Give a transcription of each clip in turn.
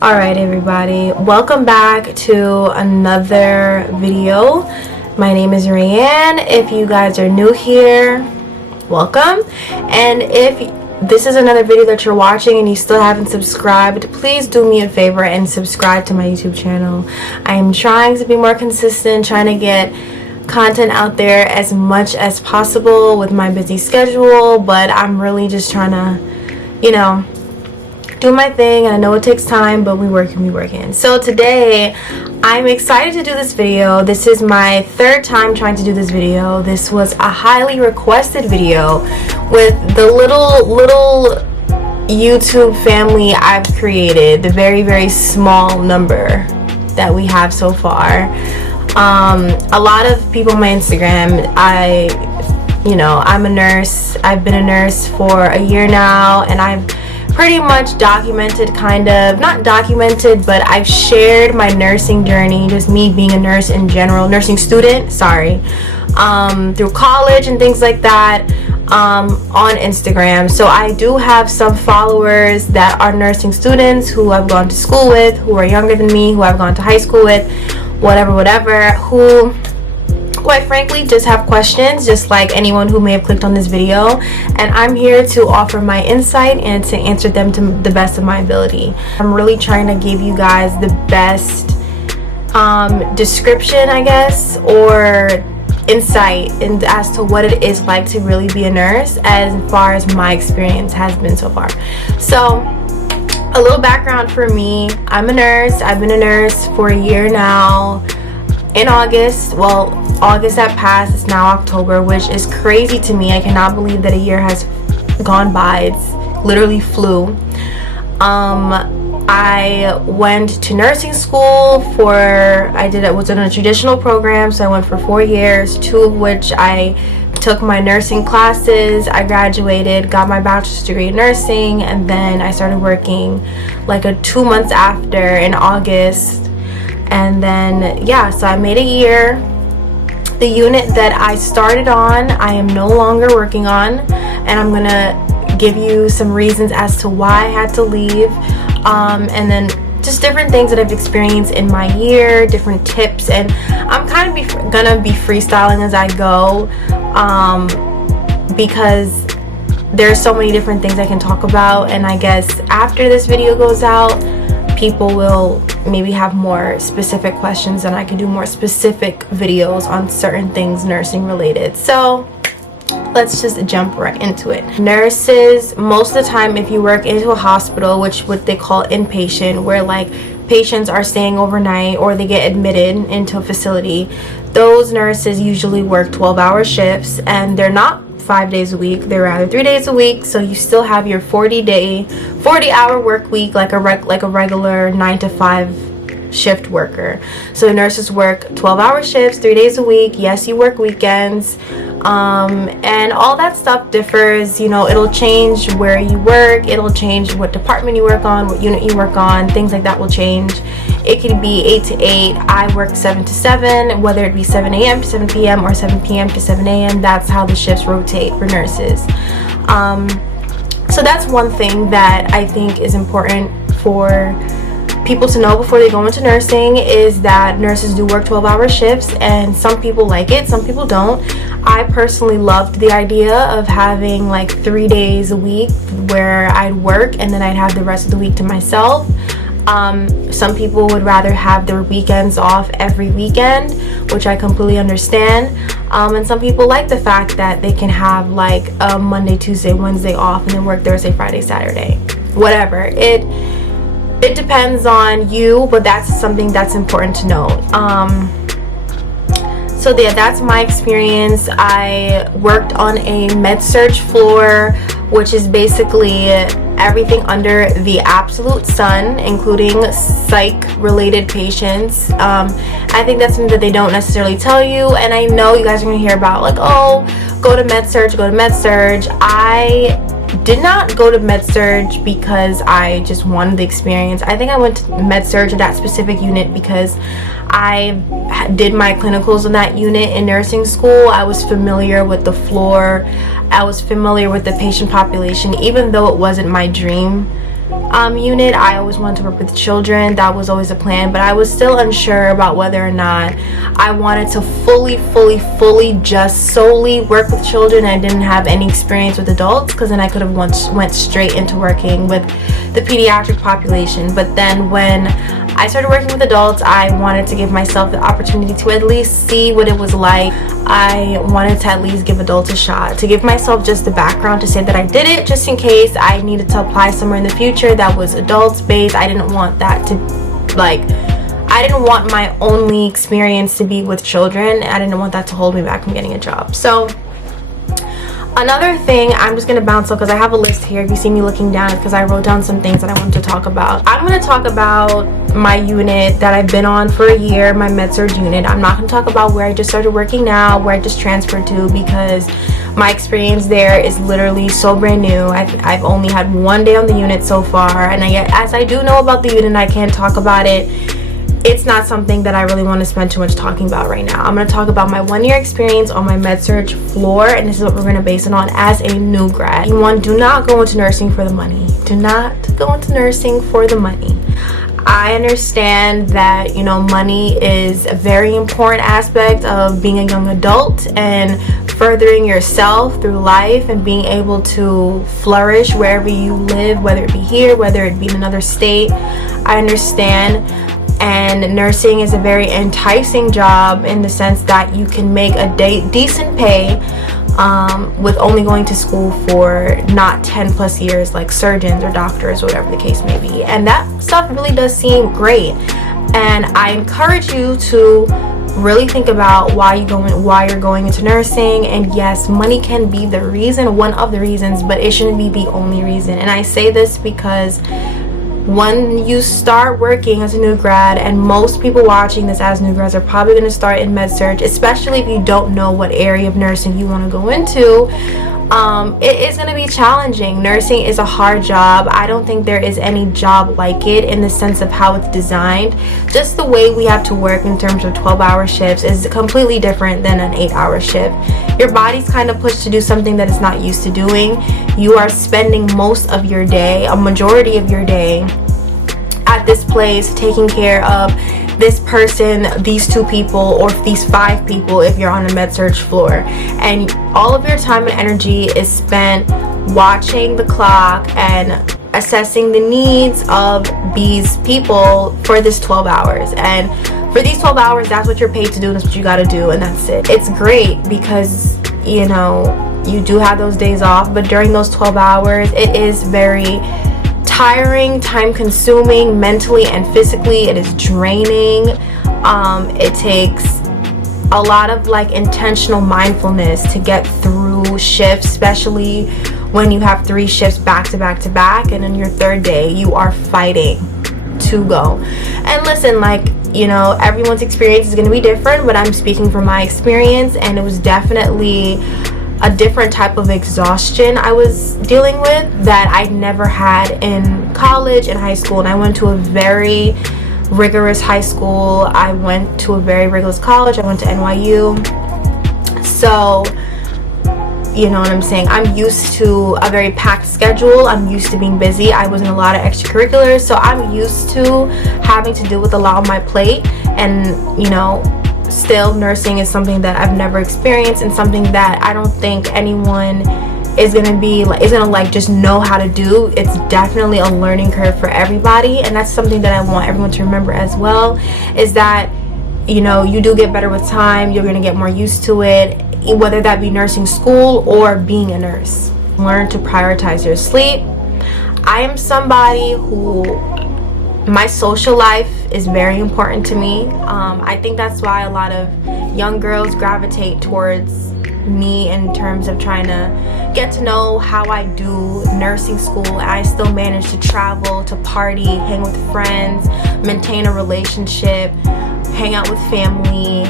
Alright everybody, welcome back to another video. My name is Raeanne. If you guys are new here, welcome. And if this is another video that you're watching and you still haven't subscribed, please do me a favor and subscribe to my YouTube channel. I am trying to be more consistent, trying to get content out there as much as possible with my busy schedule, but I'm really just trying to, do my thing, and I know it takes time, but we working. So today I'm excited to do this video. This is my third time trying to do this video. This was a highly requested video with the little YouTube family I've created, the very small number that we have so far. A lot of people on my Instagram, I'm a nurse. I've been a nurse for a year now, and I've pretty much documented, not documented, but I've shared my nursing journey, just me being a nurse in general, nursing student, through college and things like that, on Instagram. So I do have some followers that are nursing students who I've gone to school with, who are younger than me, who I've gone to high school with, whatever, who quite frankly just have questions, just like anyone who may have clicked on this video, and I'm here to offer my insight and to answer them to the best of my ability. I'm really trying to give you guys the best description, I guess, or insight as to what it is like to really be a nurse, as far as my experience has been so far. So a little background for me: I'm a nurse. I've been a nurse for a year now. In August that passed, it's now October, which is crazy to me. I cannot believe that a year has gone by. It's literally flew. I went to nursing school was in a traditional program, so I went for 4 years, 2 of which I took my nursing classes. I graduated, got my bachelor's degree in nursing, and then I started working like 2 months after, in August. And then so I made a year. The unit that I started on, I am no longer working on, and I'm gonna give you some reasons as to why I had to leave, and then just different things that I've experienced in my year, different tips, and I'm kind of gonna be freestyling as I go, because there's so many different things I can talk about, and I guess after this video goes out, people will maybe have more specific questions, and I can do more specific videos on certain things nursing related. So let's just jump right into it. Nurses, most of the time, if you work into a hospital, what they call inpatient, where like patients are staying overnight or they get admitted into a facility, those nurses usually work 12-hour shifts, and they're not 5 days a week, they're rather 3 days a week. So you still have your 40-hour work week, like a regular 9 to 5 shift worker. So nurses work 12-hour shifts, 3 days a week. Yes, you work weekends, and all that stuff differs. It'll change where you work, it'll change what department you work on, what unit you work on, things like that will change. It could be 8 to 8. I work 7 to 7, whether it be 7 a.m. to 7 p.m. or 7 p.m. to 7 a.m. That's how the shifts rotate for nurses. So that's one thing that I think is important for people to know before they go into nursing, is that nurses do work 12-hour shifts, and some people like it, some people don't. I personally loved the idea of having like 3 days a week where I'd work and then I'd have the rest of the week to myself. Some people would rather have their weekends off every weekend, which I completely understand. And some people like the fact that they can have like a Monday, Tuesday, Wednesday off, and then work Thursday, Friday, Saturday, whatever. It depends on you, but that's something that's important to note. So that's my experience. I worked on a med-surg floor, which is basically everything under the absolute sun, including psych-related patients. I think that's something that they don't necessarily tell you, and I know you guys are going to hear about, like, oh, go to med-surg. I did not go to med-surg because I just wanted the experience. I think I went to med-surg, that specific unit, because I did my clinicals in that unit in nursing school. I was familiar with the floor. I was familiar with the patient population, even though it wasn't my dream unit. I always wanted to work with children. That was always a plan, but I was still unsure about whether or not I wanted to fully just solely work with children. I didn't have any experience with adults, because then I could have went straight into working with the pediatric population. But then when I started working with adults, I wanted to give myself the opportunity to at least see what it was like. I wanted to at least give adults a shot, to give myself just the background to say that I did it, just in case I needed to apply somewhere in the future that was adults based. I didn't want that to, like, I didn't want my only experience to be with children. I didn't want that to hold me back from getting a job. So another thing, I'm just going to bounce up because I have a list here. If you see me looking down, because I wrote down some things that I wanted to talk about. I'm going to talk about my unit that I've been on for a year, my med-surg unit. I'm not going to talk about where I just started working now, where I just transferred to, because my experience there is literally so brand new. I've only had one day on the unit so far, and as I do know about the unit, I can't talk about it. It's not something that I really want to spend too much talking about right now. I'm going to talk about my 1 year experience on my med-surg floor, and this is what we're going to base it on as a new grad. One, do not go into nursing for the money. Do not go into nursing for the money. I understand that, you know, money is a very important aspect of being a young adult and furthering yourself through life and being able to flourish wherever you live, whether it be here, whether it be in another state. I understand. And nursing is a very enticing job in the sense that you can make a decent pay with only going to school for not 10 plus years like surgeons or doctors, whatever the case may be. And that stuff really does seem great. And I encourage you to really think about why you're going into nursing. And yes, money can be the reason, one of the reasons, but it shouldn't be the only reason. And I say this because when you start working as a new grad, and most people watching this as new grads are probably going to start in med-surg, especially if you don't know what area of nursing you want to go into, it is going to be challenging. Nursing is a hard job. I don't think there is any job like it in the sense of how it's designed. Just the way we have to work in terms of 12-hour shifts is completely different than an 8-hour shift. Your body's kind of pushed to do something that it's not used to doing. You are spending most of your day, a majority of your day, at this place taking care of this person, these 2 people, or these 5 people if you're on a med-surg floor. And all of your time and energy is spent watching the clock and assessing the needs of these people for this 12 hours. And for these 12 hours, that's what you're paid to do, and that's what you got to do, and that's it. It's great because, you know, you do have those days off, but during those 12 hours, it is very tiring, time consuming, mentally and physically. It is draining. It takes a lot of like intentional mindfulness to get through shifts, especially when you have 3 shifts back to back to back, and on your 3rd day you are fighting to go. And listen, like, you know, everyone's experience is going to be different, but I'm speaking from my experience, and it was definitely a different type of exhaustion I was dealing with that I'd never had in college and high school. And I went to a very rigorous high school. I went to a very rigorous college. I went to NYU. So, you know what I'm saying? I'm used to a very packed schedule. I'm used to being busy. I was in a lot of extracurriculars. So I'm used to having to deal with a lot on my plate. And, you know, still, nursing is something that I've never experienced, and something that I don't think anyone is gonna just know how to do. It's definitely a learning curve for everybody, and that's something that I want everyone to remember as well, is that, you know, you do get better with time. You're gonna get more used to it, whether that be nursing school or being a nurse. Learn to prioritize your sleep. I am somebody who, my social life is very important to me. I think that's why a lot of young girls gravitate towards me in terms of trying to get to know how I do nursing school. I still manage to travel, to party, hang with friends, maintain a relationship, hang out with family,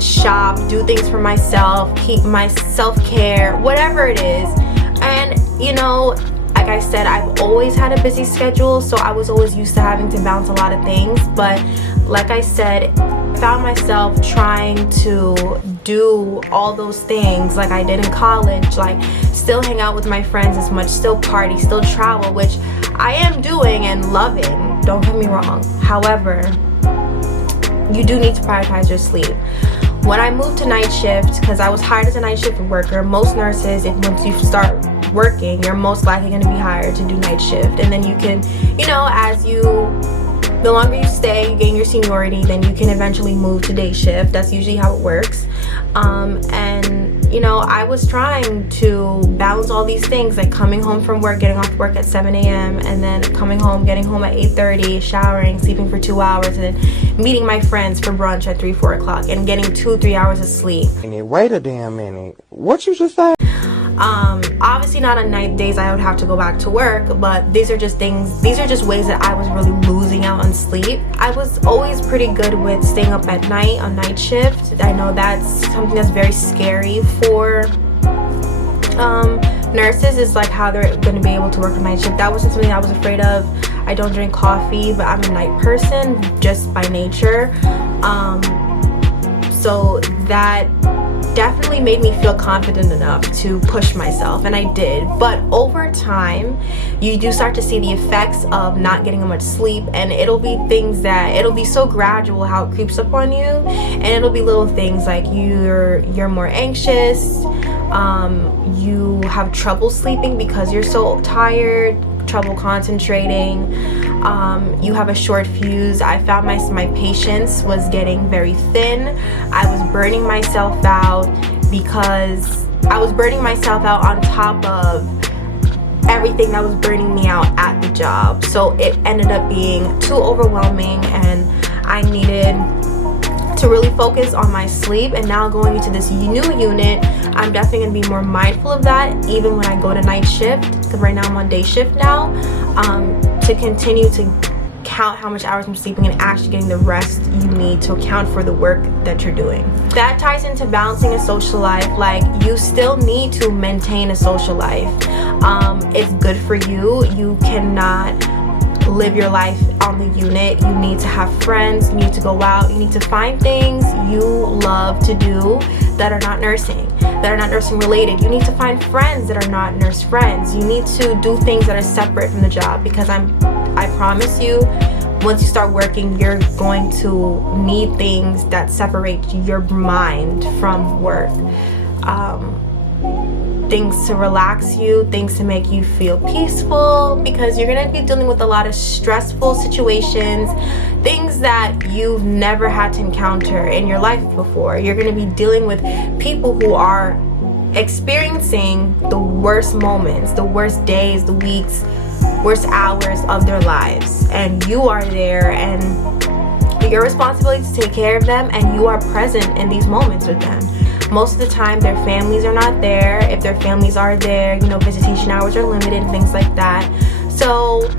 shop, do things for myself, keep my self-care, whatever it is. And, you know, like I said, I've always had a busy schedule, so I was always used to having to balance a lot of things. But like I said, I found myself trying to do all those things like I did in college, like still hang out with my friends as much, still party, still travel, which I am doing and loving, don't get me wrong. However, you do need to prioritize your sleep. When I moved to night shift, because I was hired as a night shift worker, most nurses, if once you start working, you're most likely going to be hired to do night shift. And then you can, you know, the longer you stay, you gain your seniority, then you can eventually move to day shift. That's usually how it works. And, you know, I was trying to balance all these things, like coming home from work, getting off work at 7 a.m. and then coming home, getting home at 8:30, showering, sleeping for 2 hours, and then meeting my friends for brunch at 3-4 o'clock and getting 2-3 hours of sleep. Wait a damn minute. What you just said? Obviously not on night days I would have to go back to work, but these are just ways that I was really losing out on sleep. I was always pretty good with staying up at night on night shift. I know that's something that's very scary for nurses, is like how they're going to be able to work a night shift. That wasn't something I was afraid of. I don't drink coffee, but I'm a night person just by nature. So that definitely made me feel confident enough to push myself, and I did. But over time, you do start to see the effects of not getting much sleep, and it'll be so gradual how it creeps up on you, and it'll be little things like you're more anxious, you have trouble sleeping because you're so tired, trouble concentrating, you have a short fuse. I found my patience was getting very thin. I was burning myself out because I was burning myself out on top of everything that was burning me out at the job. So it ended up being too overwhelming, and I needed to really focus on my sleep. And now going into this new unit, I'm definitely going to be more mindful of that, even when I go to night shift, because right now I'm on day shift now, to continue to count how much hours I'm sleeping and actually getting the rest you need to account for the work that you're doing. That ties into balancing a social life. Like, you still need to maintain a social life. It's good for you. You cannot live your life on the unit. You need to have friends, you need to go out, you need to find things you love to do that are not nursing related. You need to find friends that are not nurse friends. You need to do things that are separate from the job, because I promise you, once you start working, you're going to need things that separate your mind from work. Things to relax you, things to make you feel peaceful, because you're going to be dealing with a lot of stressful situations, things that you've never had to encounter in your life before. You're going to be dealing with people who are experiencing the worst moments, the worst days, the weeks, worst hours of their lives, and you are there, and your responsibility to take care of them, and you are present in these moments with them. Most of the time, their families are not there. If their families are there, you know, visitation hours are limited, things like that. So,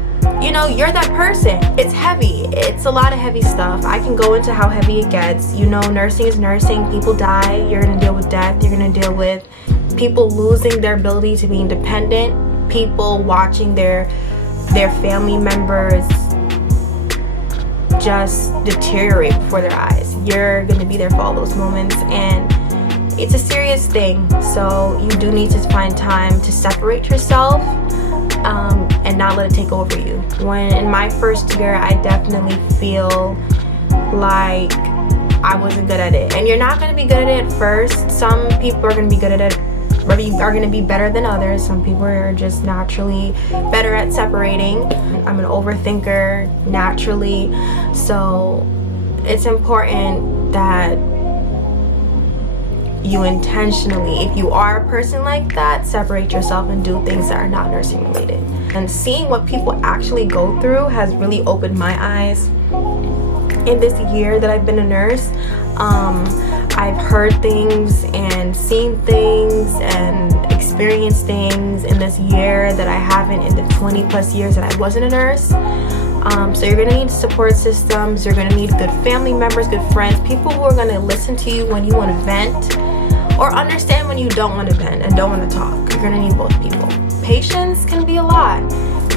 you know, you're that person. It's heavy. It's a lot of heavy stuff. I can go into how heavy it gets. You know, nursing is nursing. People die. You're going to deal with death. You're going to deal with people losing their ability to be independent. People watching their family members just deteriorate before their eyes. You're going to be there for all those moments, and it's a serious thing. So you do need to find time to separate yourself and not let it take over you. When in my first year, I definitely feel like I wasn't good at it. And you're not going to be good at it at first. Some people are going to be good at it, or you are going to be better than others. Some people are just naturally better at separating. I'm an overthinker naturally. So it's important that you intentionally, if you are a person like that, separate yourself and do things that are not nursing related. And seeing what people actually go through has really opened my eyes. In this year that I've been a nurse, I've heard things and seen things and experienced things in this year that I haven't in the 20 plus years that I wasn't a nurse. So you're gonna need support systems, you're gonna need good family members, good friends, people who are gonna listen to you when you wanna vent, or understand when you don't wanna vent and don't wanna talk. You're gonna need both people. Patience can be a lot.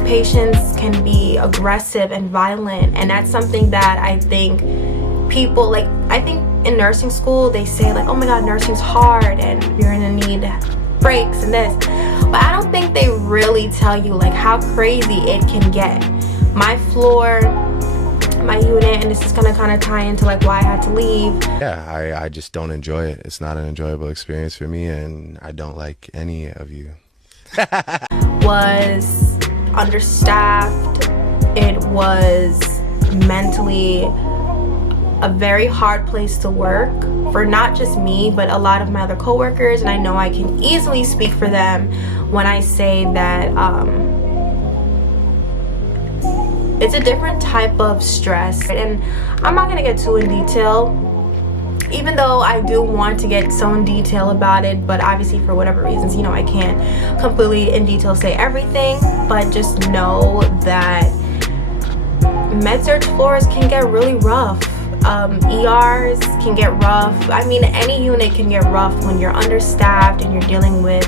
Patience can be aggressive and violent, and that's something that I think people, like, I think in nursing school they say like, oh my god, nursing's hard and you're gonna need breaks and this. but I don't think they really tell you like how crazy it can get. My floor, my unit, and this is gonna kind of tie into like why I had to leave. Yeah, I just don't enjoy it. It's not an enjoyable experience for me, and I don't like any of you. Was understaffed. It was mentally a very hard place to work for not just me, but a lot of my other coworkers, and I know I can easily speak for them when I say that it's a different type of stress. And I'm not gonna get too in detail, even though I do want to get so in detail about it, but obviously for whatever reasons, you know, I can't completely in detail say everything. But just know that med-surg floors can get really rough. ERs can get rough. I mean, any unit can get rough when you're understaffed and you're dealing with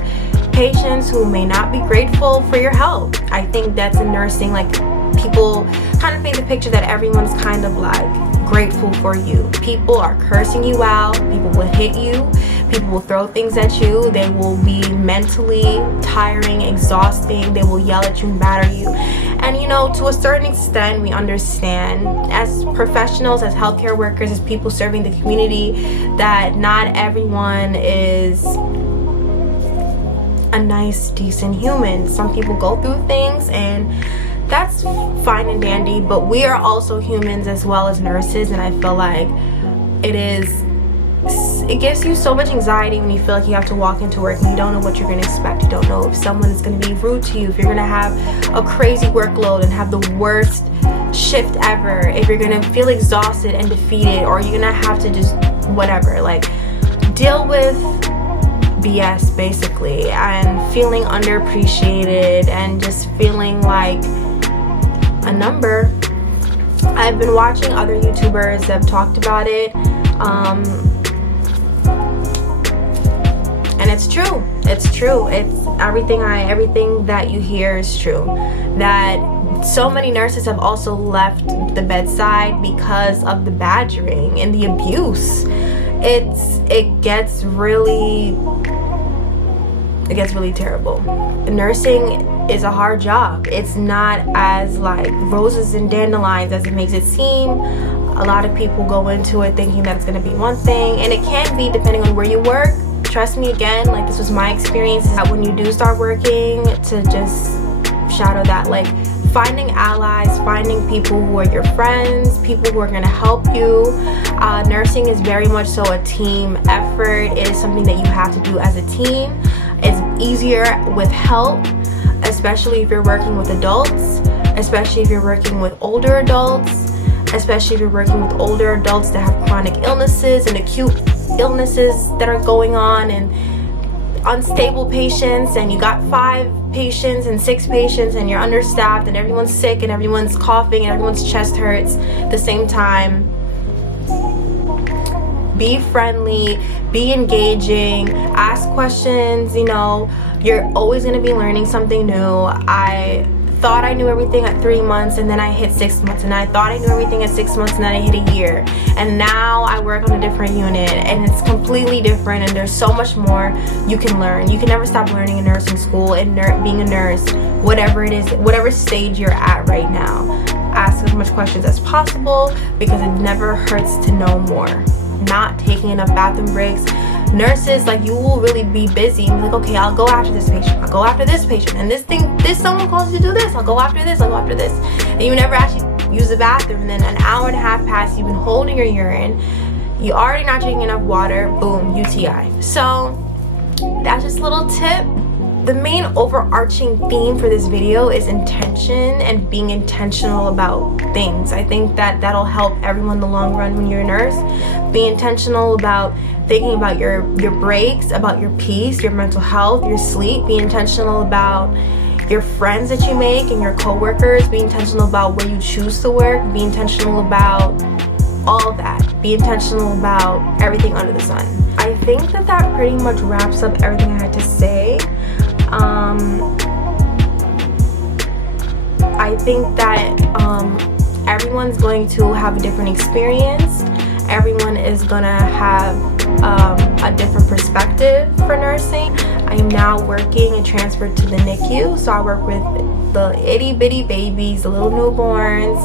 patients who may not be grateful for your help. I think that's in nursing, like, people kind of paint the picture that everyone's kind of like grateful for you. People are cursing you out, people will hit you, people will throw things at you, they will be mentally tiring, exhausting, they will yell at you and batter you. And you know, to a certain extent, we understand as professionals, as healthcare workers, as people serving the community, that not everyone is a nice, decent human. Some people go through things, and that's fine and dandy, but we are also humans as well as nurses. And I feel like it gives you so much anxiety when you feel like you have to walk into work and you don't know what you're going to expect. You don't know if someone is going to be rude to you, if you're going to have a crazy workload and have the worst shift ever, if you're going to feel exhausted and defeated, or you're going to have to just whatever, like, deal with BS basically, and feeling underappreciated and just feeling like a number. I've been watching other YouTubers that have talked about it, and it's true. It's everything that you hear is true. That so many nurses have also left the bedside because of the badgering and the abuse. It gets really terrible. Nursing is a hard job. It's not as like roses and dandelions as it makes it seem. A lot of people go into it thinking that it's going to be one thing, and it can be depending on where you work. Trust me, again, like, this was my experience, that when you do start working, to just shadow that, like, finding allies, finding people who are your friends, people who are going to help you. Nursing is very much so a team effort. It is something that you have to do as a team. It's easier with help, especially if you're working with adults, especially if you're working with older adults, especially if you're working with older adults that have chronic illnesses and acute illnesses that are going on, and unstable patients, and you got 5 patients and 6 patients, and you're understaffed, and everyone's sick, and everyone's coughing, and everyone's chest hurts at the same time. Be friendly, be engaging, ask questions. You know, you're always going to be learning something new. I thought I knew everything at 3 months, and then I hit 6 months, and I thought I knew everything at 6 months, and then I hit a year, and now I work on a different unit, and it's completely different, and there's so much more you can learn. You can never stop learning in nursing school, and being a nurse, whatever it is, whatever stage you're at right now. Ask as much questions as possible, because it never hurts to know more. Not taking enough bathroom breaks. Nurses, like, you will really be busy and be like, okay, I'll go after this patient, I'll go after this patient, and this someone calls you to do this, I'll go after this, I'll go after this, and you never actually use the bathroom, and then an hour and a half passes, you've been holding your urine, you already not drinking enough water, boom, UTI. So that's just a little tip. The main overarching theme for this video is intention and being intentional about things. I think that that'll help everyone in the long run when you're a nurse. Be intentional about thinking about your breaks, about your peace, your mental health, your sleep. Be intentional about your friends that you make and your coworkers. Be intentional about where you choose to work. Be intentional about all of that. Be intentional about everything under the sun. I think that pretty much wraps up everything I had to say. I think that everyone's going to have a different experience. Everyone is gonna have a different perspective for nursing. I am now working and transferred to the NICU, so I work with the itty bitty babies, the little newborns.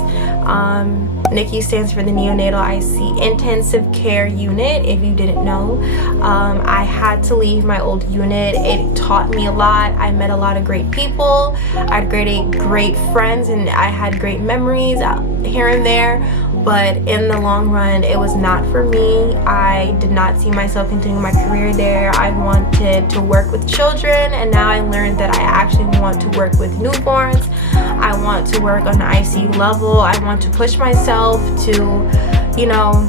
NICU stands for the Neonatal IC Intensive Care Unit, if you didn't know. I had to leave my old unit. It taught me a lot. I met a lot of great people. I had great friends, and I had great memories here and there. But in the long run, it was not for me. I did not see myself continuing my career there. I wanted to work with children, and now I learned that I actually want to work with newborns. I want to work on the ICU level. I want to push myself to, you know,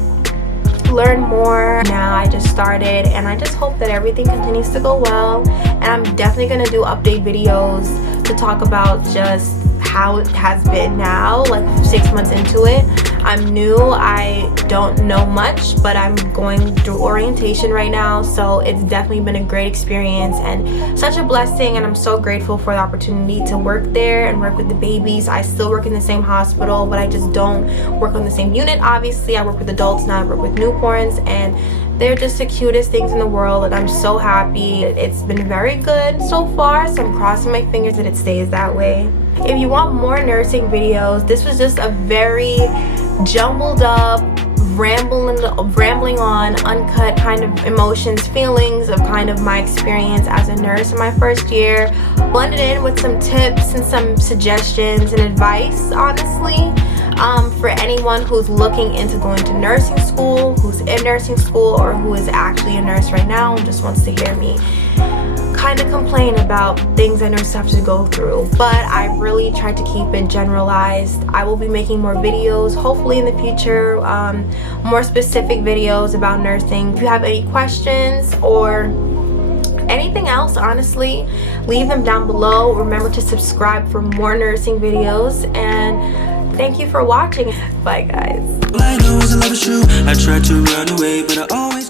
learn more. Now I just started, and I just hope that everything continues to go well. And I'm definitely gonna do update videos to talk about just how it has been now, like 6 months into it. I'm new, I don't know much, but I'm going through orientation right now, so it's definitely been a great experience and such a blessing, and I'm so grateful for the opportunity to work there and work with the babies. I still work in the same hospital, but I just don't work on the same unit. Obviously, I work with adults, now I work with newborns, and they're just the cutest things in the world, and I'm so happy. It's been very good so far, so I'm crossing my fingers that it stays that way. If you want more nursing videos, this was just a very jumbled up, rambling on, uncut kind of emotions, feelings of kind of my experience as a nurse in my first year, blended in with some tips and some suggestions and advice, honestly. For anyone who's looking into going to nursing school, who's in nursing school, or who is actually a nurse right now and just wants to hear me kind of complain about things that nurses have to go through. But I really tried to keep it generalized. I will be making more videos, hopefully in the future, more specific videos about nursing. If you have any questions or anything else, honestly, leave them down below. Remember to subscribe for more nursing videos, and thank you for watching. Bye guys. All I know is love is true. I tried to run away, but I always